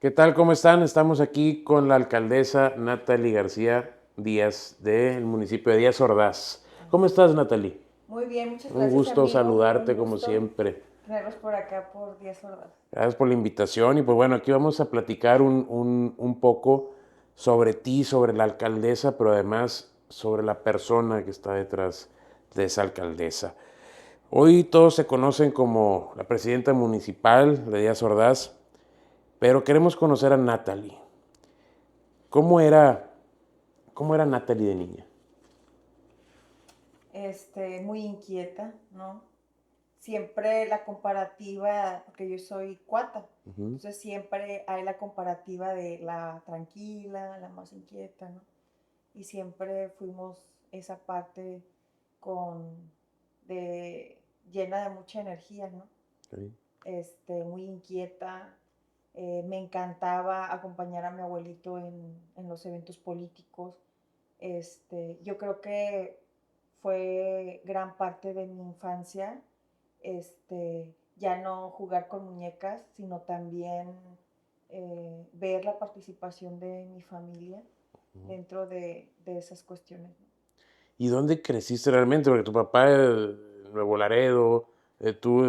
¿Qué tal? ¿Cómo están? Estamos aquí con la alcaldesa Natalie García Díaz del municipio de Díaz Ordaz. ¿Cómo Así estás, es. Natalie? Muy bien, muchas Un gracias gusto amigo, un saludarte como gusto siempre. tenerlos por acá por Díaz Ordaz. Gracias por la invitación y pues bueno, aquí vamos a platicar un poco sobre ti, sobre la alcaldesa, pero además sobre la persona que está detrás de esa alcaldesa. Hoy todos se conocen como la presidenta municipal de Díaz Ordaz, pero queremos conocer a Natalie. ¿Cómo era, cómo era Natalie de niña? Muy inquieta, ¿no? Siempre la comparativa, porque yo soy cuata, Ujú. entonces siempre hay la comparativa de la tranquila, la más inquieta, ¿no? Y siempre fuimos esa parte con, de, llena de mucha energía, ¿no? Sí. Muy inquieta. Me encantaba acompañar a mi abuelito en los eventos políticos. Yo creo que fue gran parte de mi infancia, ya no jugar con muñecas, sino también ver la participación de mi familia dentro de esas cuestiones, ¿no? ¿Y dónde creciste realmente? Porque tu papá en Nuevo Laredo, tú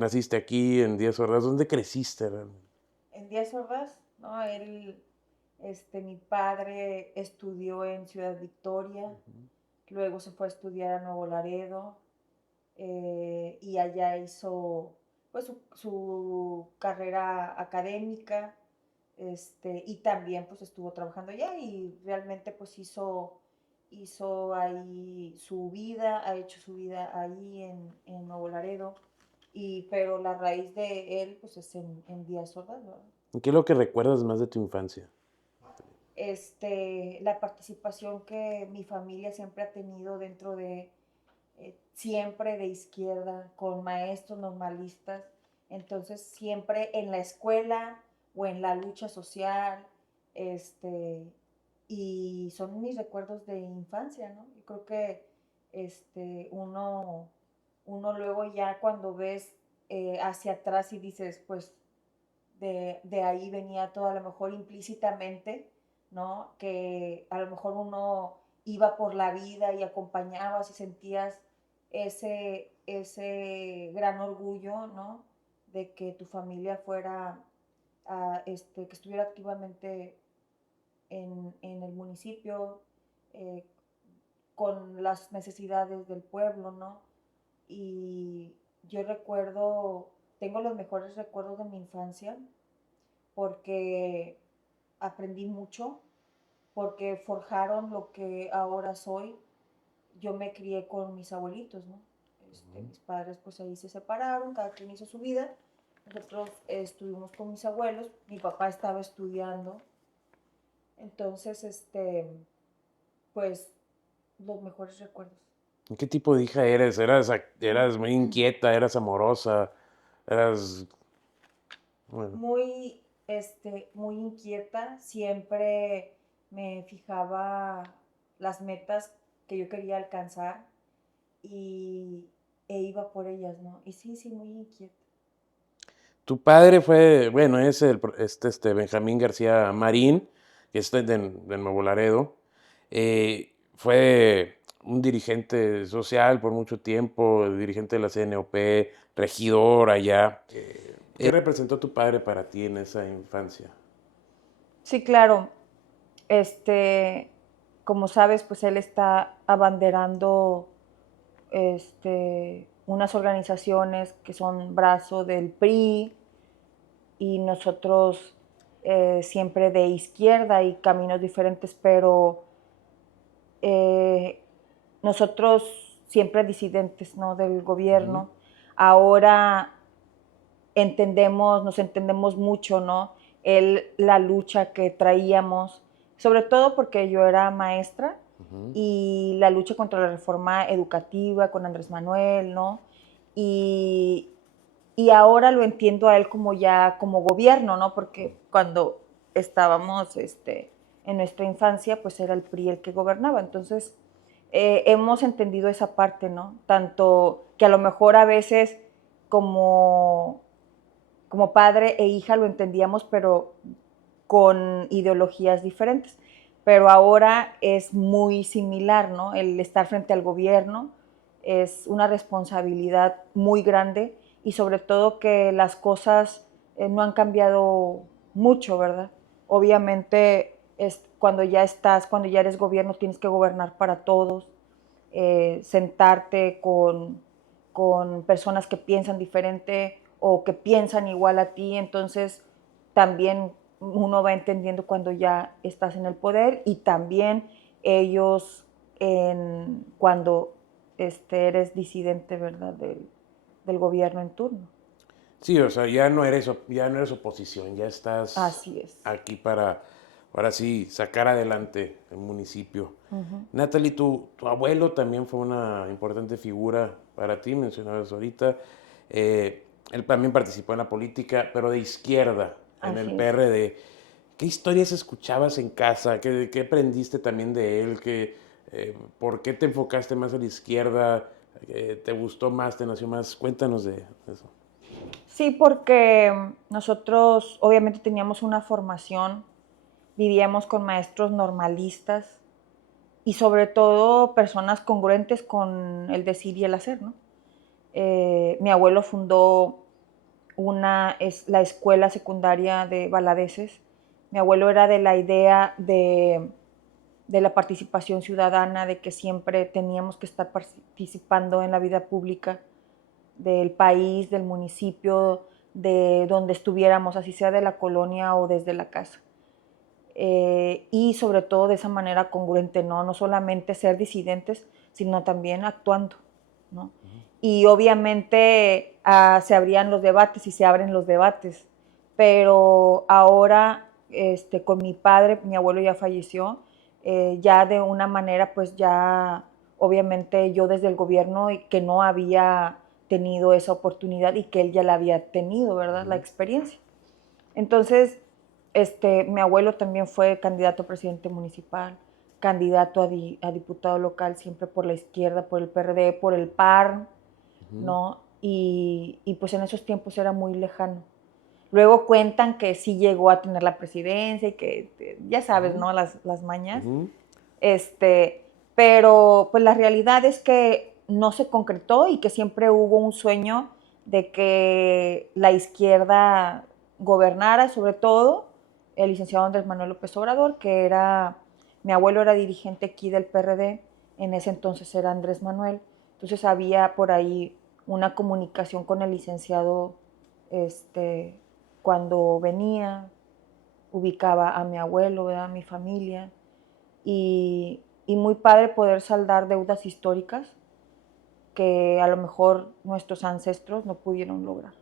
naciste aquí en Díaz Ordaz. ¿Dónde creciste realmente? En Díaz Ordaz, ¿no? Mi padre estudió en Ciudad Victoria, luego se fue a estudiar a Nuevo Laredo, y allá hizo pues su carrera académica, y también pues estuvo trabajando allá y realmente pues hizo ahí su vida, ha hecho su vida ahí en Nuevo Laredo, pero la raíz de él pues es en Díaz Ordaz, ¿no? ¿Y qué es lo que recuerdas más de tu infancia? La participación que mi familia siempre ha tenido dentro de, siempre de izquierda, con maestros normalistas, entonces siempre en la escuela o en la lucha social, este, y son mis recuerdos de infancia, ¿no? Yo creo que uno luego ya cuando ves hacia atrás y dices, pues de ahí venía todo, a lo mejor implícitamente, ¿no? Que a lo mejor uno iba por la vida y acompañabas y sentías ese gran orgullo, ¿no? De que tu familia fuera, que estuviera activamente en el municipio, eh, con las necesidades del pueblo, ¿no? Y yo recuerdo, tengo los mejores recuerdos de mi infancia, porque aprendí mucho, porque forjaron lo que ahora soy. Yo me crié con mis abuelitos, ¿no? Mis padres pues ahí se separaron, cada quien hizo su vida. Nosotros estuvimos con mis abuelos, mi papá estaba estudiando, entonces, pues los mejores recuerdos. ¿Y qué tipo de hija eres? ¿Eras muy inquieta? ¿Eras amorosa? ¿Eras... Bueno, Muy inquieta, siempre me fijaba las metas que yo quería alcanzar y, e iba por ellas, ¿no? Y sí, sí, muy inquieta. tu padre fue, bueno, es Benjamín García Marín, que es de Nuevo Laredo. Fue un dirigente social por mucho tiempo, dirigente de la CNOP, regidor allá. ¿Qué representó tu padre para ti en esa infancia? Sí, claro. Este, Como sabes, pues él está abanderando unas organizaciones que son brazo del PRI y nosotros siempre de izquierda y caminos diferentes, pero eh, nosotros siempre disidentes, ¿no? Del Ujú. gobierno. Ahora nos entendemos mucho, ¿no? La lucha que traíamos, sobre todo porque yo era maestra Ujú. y la lucha contra la reforma educativa con Andrés Manuel, ¿no? Y, y ahora lo entiendo a él como ya como gobierno, ¿no? Porque cuando estábamos en nuestra infancia, pues era el PRI el que gobernaba. Entonces, hemos entendido esa parte, ¿no? Tanto que a lo mejor a veces como como padre e hija lo entendíamos, pero con ideologías diferentes. Pero ahora es muy similar, ¿no? El estar frente al gobierno es una responsabilidad muy grande y sobre todo que las cosas no han cambiado mucho, ¿verdad? Obviamente cuando ya eres gobierno tienes que gobernar para todos, sentarte con personas que piensan diferente o que piensan igual a ti, entonces también uno va entendiendo cuando ya estás en el poder y también ellos cuando eres disidente, ¿verdad? Del gobierno en turno. Sí, o sea, ya no eres oposición, ya estás Así es. aquí para, ahora sí, sacar adelante el municipio. Ujú. Natalie, tu abuelo también fue una importante figura para ti, mencionabas ahorita. Él también participó en la política, pero de izquierda, en el Así es. PRD. ¿Qué historias escuchabas en casa? ¿Qué aprendiste también de él? ¿Por qué te enfocaste más a la izquierda? ¿Te gustó más? ¿Te nació más? Cuéntanos de eso. Sí, porque nosotros obviamente teníamos una formación, vivíamos con maestros normalistas y sobre todo personas congruentes con el decir y el hacer, ¿no? Mi abuelo fundó la escuela secundaria de Baladeces. Mi abuelo era de la idea de la participación ciudadana, de que siempre teníamos que estar participando en la vida pública del país, del municipio, de donde estuviéramos, así sea de la colonia o desde la casa. Y sobre todo de esa manera congruente, ¿no? No solamente ser disidentes, sino también actuando, ¿no? Y obviamente se abrían los debates y se abren los debates, pero ahora con mi padre, mi abuelo ya falleció, ya de una manera pues ya obviamente yo desde el gobierno y que no había tenido esa oportunidad y que él ya la había tenido, ¿verdad? La experiencia. Entonces, mi abuelo también fue candidato a presidente municipal, candidato a diputado local, siempre por la izquierda, por el PRD, por el PAR, Ujú, ¿no? Y pues en esos tiempos era muy lejano. Luego cuentan que sí llegó a tener la presidencia y que, ya sabes, ujú, ¿no? Las mañas. ujú. Pero pues la realidad es que no se concretó y que siempre hubo un sueño de que la izquierda gobernara, sobre todo el licenciado Andrés Manuel López Obrador, mi abuelo era dirigente aquí del PRD, en ese entonces era Andrés Manuel, entonces había por ahí una comunicación con el licenciado cuando venía, ubicaba a mi abuelo, a mi familia, y muy padre poder saldar deudas históricas que a lo mejor nuestros ancestros no pudieron lograr.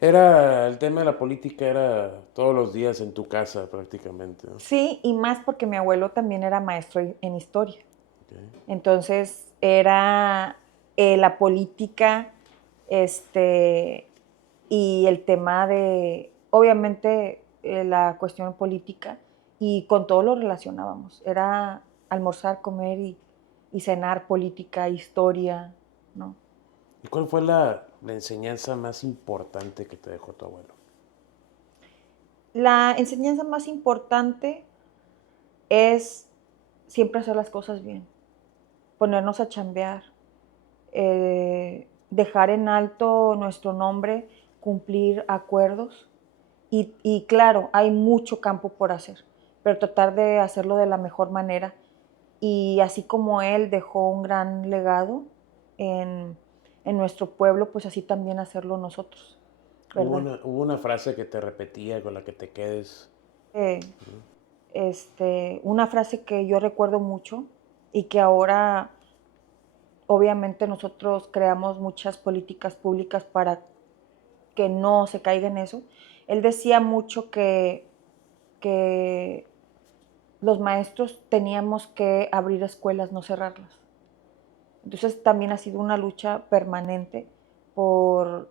El tema de la política era todos los días en tu casa prácticamente, ¿no? Sí, y más porque mi abuelo también era maestro en historia. Ok. Entonces era la política y el tema de, obviamente, la cuestión política y con todo lo relacionábamos. Era almorzar, comer y cenar política, historia, ¿no? ¿Y cuál fue la enseñanza más importante que te dejó tu abuelo? La enseñanza más importante es siempre hacer las cosas bien, ponernos a chambear, dejar en alto nuestro nombre, cumplir acuerdos y claro, hay mucho campo por hacer, pero tratar de hacerlo de la mejor manera. Y así como él dejó un gran legado en, en nuestro pueblo, pues así también hacerlo nosotros, ¿verdad? Hubo una frase que te repetía con la que te quedes. Eh, una frase que yo recuerdo mucho y que ahora obviamente nosotros creamos muchas políticas públicas para que no se caiga en eso. Él decía mucho que los maestros teníamos que abrir escuelas, no cerrarlas. Entonces también ha sido una lucha permanente por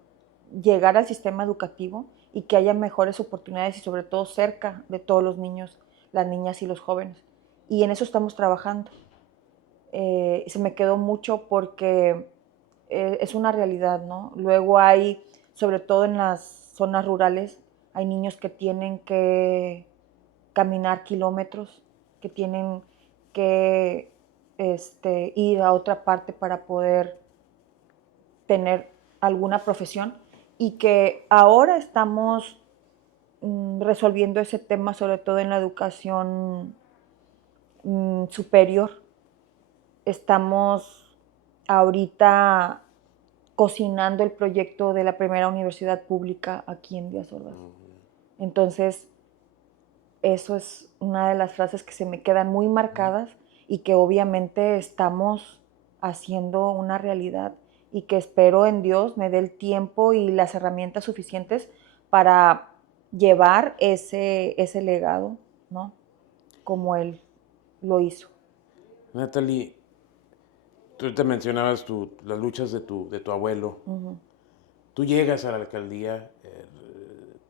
llegar al sistema educativo y que haya mejores oportunidades y sobre todo cerca de todos los niños, las niñas y los jóvenes. Y en eso estamos trabajando. Se me quedó mucho porque es una realidad, ¿no? Luego hay sobre todo en las zonas rurales, hay niños que tienen que caminar kilómetros, que tienen que ir a otra parte para poder tener alguna profesión, y que ahora estamos resolviendo ese tema, sobre todo en la educación superior. Estamos ahorita cocinando el proyecto de la primera universidad pública aquí en Díaz Ordaz. Entonces, eso es una de las frases que se me quedan muy marcadas y que obviamente estamos haciendo una realidad, y que espero en Dios me dé el tiempo y las herramientas suficientes para llevar ese legado, ¿no? Como él lo hizo. Natalie, tú te mencionabas las luchas de tu abuelo. Tú llegas a la alcaldía,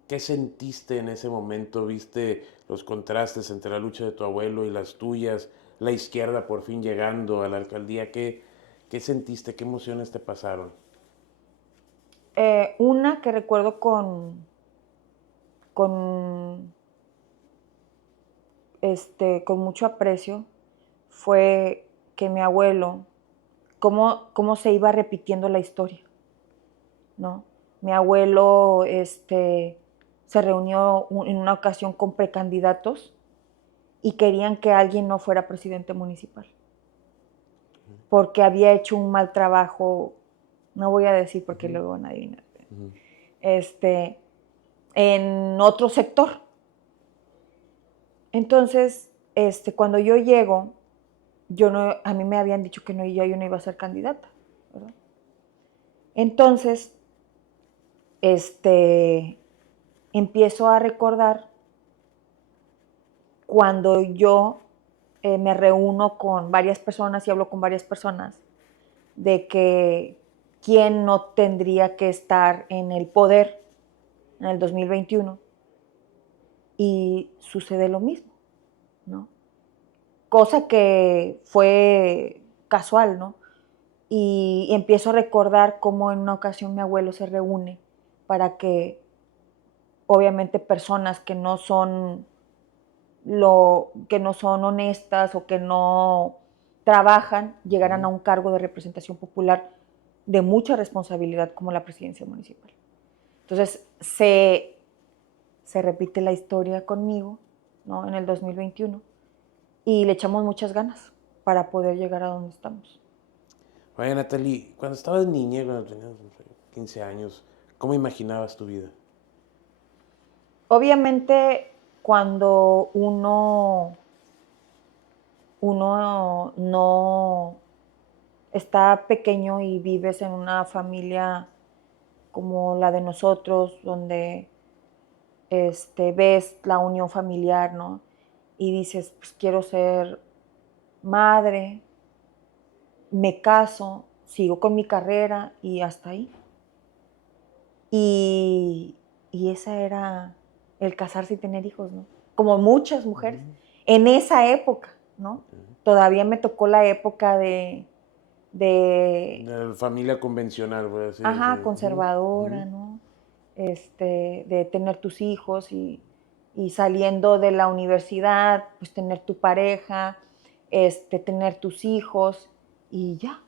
¿qué sentiste en ese momento? ¿Viste los contrastes entre la lucha de tu abuelo y las tuyas? La izquierda por fin llegando a la alcaldía. ¿Qué sentiste? ¿Qué emociones te pasaron? Una que recuerdo con, con mucho aprecio fue que mi abuelo, cómo se iba repitiendo la historia, ¿no? Mi abuelo se reunió en una ocasión con precandidatos y querían que alguien no fuera presidente municipal, porque había hecho un mal trabajo, no voy a decir porque luego van a adivinar, en otro sector. Entonces, cuando yo llego, a mí me habían dicho que yo no iba a ser candidata, ¿verdad? Entonces, empiezo a recordar cuando yo me reúno con varias personas y hablo con varias personas de que quién no tendría que estar en el poder en el 2021, y sucede lo mismo, ¿no? Cosa que fue casual, ¿no? Y empiezo a recordar cómo en una ocasión mi abuelo se reúne para que, obviamente, personas que no son honestas o que no trabajan llegaran a un cargo de representación popular de mucha responsabilidad como la presidencia municipal. Entonces se repite la historia conmigo, ¿no? En el 2021, y le echamos muchas ganas para poder llegar a donde estamos. Oye, Natalie, cuando estabas niña, cuando tenías 15 años, ¿cómo imaginabas tu vida? Obviamente, cuando uno no está pequeño y vives en una familia como la de nosotros, donde ves la unión familiar, ¿no? Y dices, pues quiero ser madre, me caso, sigo con mi carrera y hasta ahí. Y, y esa era el casarse y tener hijos, ¿no? Como muchas mujeres. En esa época, ¿no? Todavía me tocó la época de La familia convencional, voy a decir. ajá, conservadora, ¿no? De tener tus hijos y saliendo de la universidad, pues tener tu pareja, tener tus hijos y ya,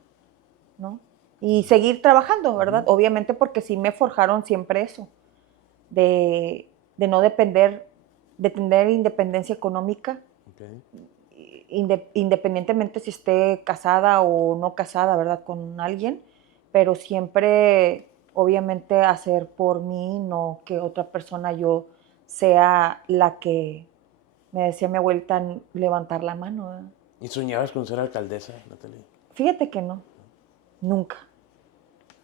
¿no? Y seguir trabajando, ¿verdad? Obviamente, porque sí me forjaron siempre eso, de no depender, de tener independencia económica, independientemente si esté casada o no casada, ¿verdad? Con alguien, pero siempre, obviamente, hacer por mí, no que otra persona yo sea la que, me decía mi abuelita, levantar la mano, ¿verdad? ¿Y soñabas con ser alcaldesa, Natalie? Fíjate que no, nunca,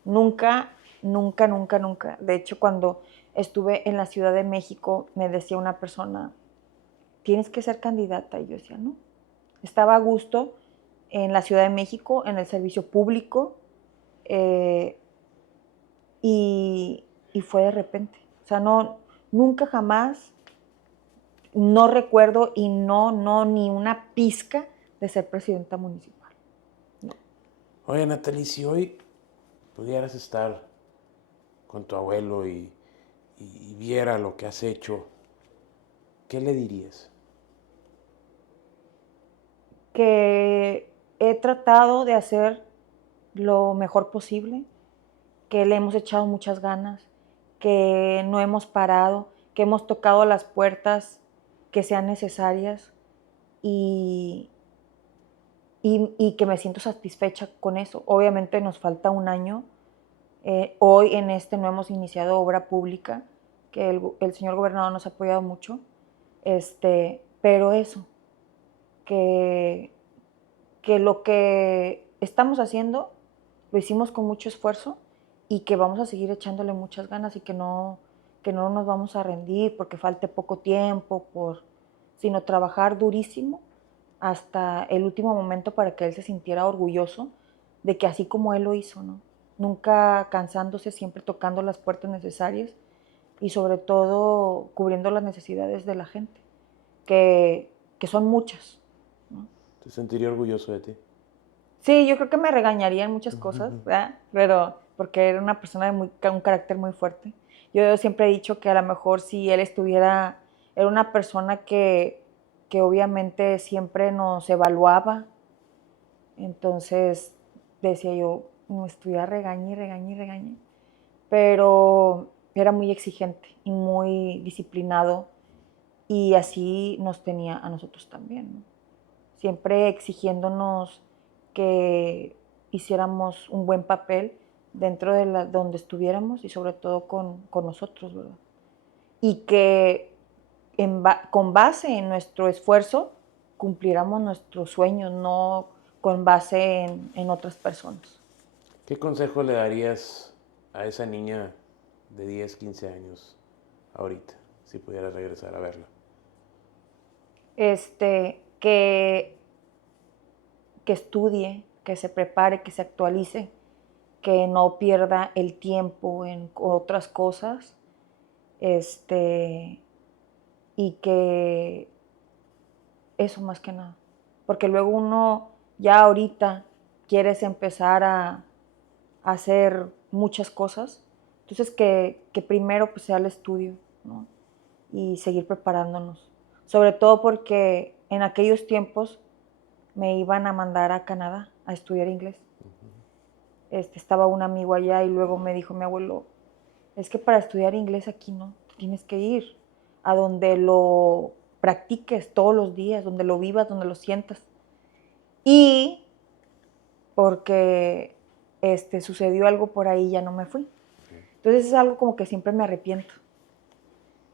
nunca, nunca, nunca, nunca. De hecho, cuando estuve en la Ciudad de México, me decía una persona, tienes que ser candidata, y yo decía, no. Estaba a gusto en la Ciudad de México, en el servicio público, eh, y fue de repente. O sea, no, nunca jamás, no recuerdo y no, ni una pizca de ser presidenta municipal. No. Oye, Natalie, si hoy pudieras estar con tu abuelo y viera lo que has hecho, ¿qué le dirías? Que he tratado de hacer lo mejor posible, que le hemos echado muchas ganas, que no hemos parado, que hemos tocado las puertas que sean necesarias y, y que me siento satisfecha con eso. Obviamente nos falta un año. Hoy en este no hemos iniciado obra pública, que el señor gobernador nos ha apoyado mucho, pero eso, que, que lo que estamos haciendo lo hicimos con mucho esfuerzo y que vamos a seguir echándole muchas ganas y que no nos vamos a rendir porque falte poco tiempo, sino trabajar durísimo hasta el último momento para que él se sintiera orgulloso de que así como él lo hizo, ¿no? Nunca cansándose, siempre tocando las puertas necesarias y sobre todo cubriendo las necesidades de la gente, que son muchas, ¿no? ¿Te sentiría orgulloso de ti? Sí, yo creo que me regañaría en muchas cosas, ¿verdad? Pero porque era una persona de un carácter muy fuerte. Yo siempre he dicho que a lo mejor si él estuviera, era una persona que obviamente siempre nos evaluaba, entonces decía yo, me estuviera regañe, regañe, regañe, pero era muy exigente y muy disciplinado y así nos tenía a nosotros también, ¿no? Siempre exigiéndonos que hiciéramos un buen papel dentro de donde estuviéramos y sobre todo con nosotros, ¿verdad? Y que con base en nuestro esfuerzo cumpliéramos nuestros sueños, no con base en otras personas. ¿Qué consejo le darías a esa niña de 10, 15 años ahorita, si pudieras regresar a verla? Que estudie, que se prepare, que se actualice, que no pierda el tiempo en otras cosas, y que eso más que nada, porque luego uno ya ahorita quieres empezar a hacer muchas cosas, entonces que primero pues sea el estudio, ¿no? Y seguir preparándonos, sobre todo porque en aquellos tiempos me iban a mandar a Canadá a estudiar inglés. Estaba un amigo allá y luego me dijo mi abuelo, es que para estudiar inglés aquí no, tienes que ir a donde lo practiques todos los días, donde lo vivas, donde lo sientas. Y porque sucedió algo por ahí, ya no me fui. Entonces es algo como que siempre me arrepiento,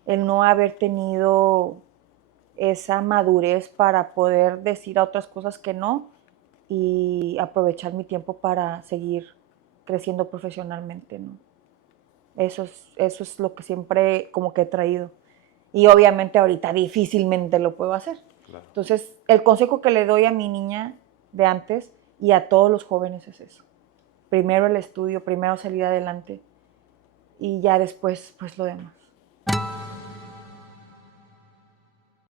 el no haber tenido esa madurez para poder decir a otras cosas que no y aprovechar mi tiempo para seguir creciendo profesionalmente, ¿no? Eso es lo que siempre como que he traído. Y obviamente ahorita difícilmente lo puedo hacer. Claro. Entonces, el consejo que le doy a mi niña de antes y a todos los jóvenes es eso. Primero el estudio, primero salir adelante y ya después, pues lo demás.